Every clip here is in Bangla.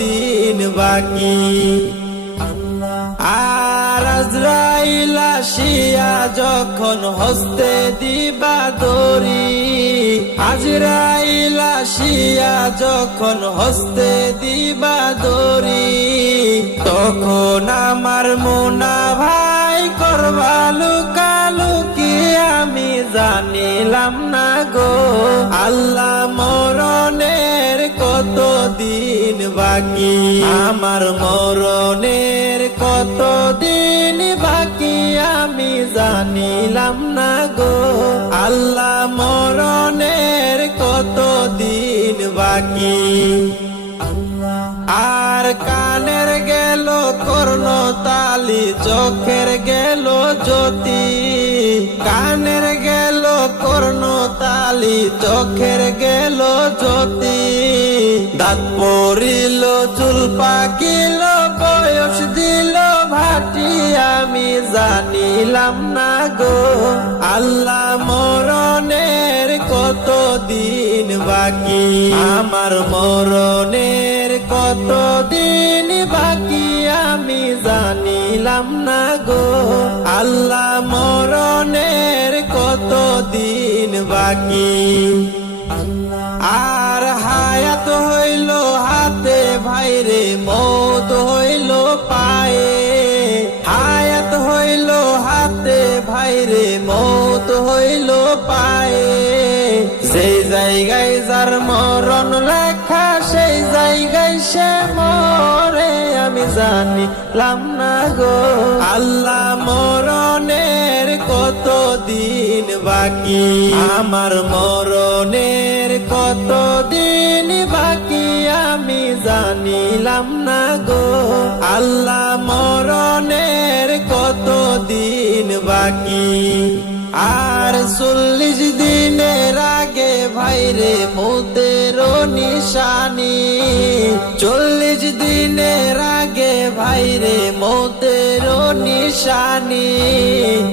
দিন বাকি। আর আজরাইল আসিয়া যখন হস্তে দিবা দরি আজরাইল আসিয়া যখন হস্তে দিবা দরি তখন আমার মোনা ভাই করবা লুকালুকি আমি জানিলাম না গো। আল্লাহ মরণের কত দিন বাকি? আমার মরণের কত দিন বাকি আমি জানিলাম না গো। আল্লাহ মরণের কত দিন বাকি? আর কানের গেল, কর্ণ তালি, চোখের গেল জ্যোতি। কানের গেল, কর্ণ তালি, চোখের গেল জ্যোতি। দাঁত পড়িল চুল পাকিল, বয়স দিল ভাটি, আমি জানিলাম না গো। আল্লাহ মরণের কত দিন বাকি? আমার মরণের কত দিন বাকি? আমি জানিলাম না গো। আল্লাহ মরণের কত দিন বাকি? ভাইরে মৌত হইল পায়ে। সেই জায়গায় যার মরণ লেখা, সেই জায়গায় সে মরে। আমি জানি না গো, আল্লাহ মরণের কত দিন বাকি? আমার মরণের কত দিন বাকি? আমি জানিলাম না গো। বাকি আর চল্লিশ দিনের আগে ভাইরে মোদের নিশানি। চল্লিশ দিনের আগে ভাইরে মোদের নিশানি।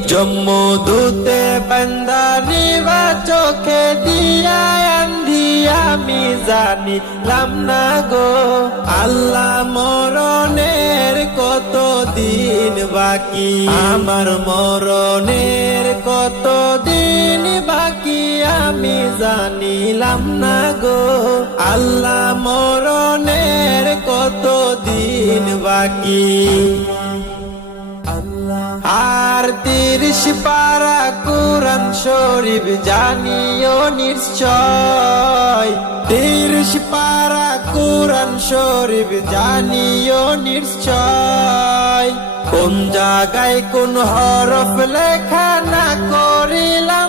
জম্মু দুতে বন্দানি বা চোখে দিয়া আমি জানি না গো। আল্লাহ মরণের কত দিন বাকি? আমার মরণের কত দিন বাকি? আমি জানিলাম না গো, আল্লাহ মরণের কত দিন বাকি। আর তিরিশ পারা কোরআন শরীফ জানিও নিশ্চয়। তিরিশ পারা কোরআন শরীফ জানিও নিশ্চয়। কোন জায়গায় কোন হরফ লেখা না করিলাম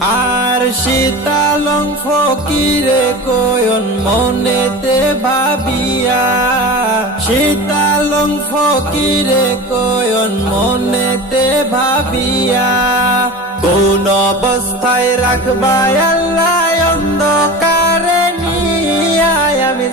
আর শীতালং ফকিরে কয়ন মনেতে ভাবিয়া। শীতালং ফকিরে কয়ন মনেতে ভাবিয়া। কোন অবস্থায় রাখবায় আল্লাহ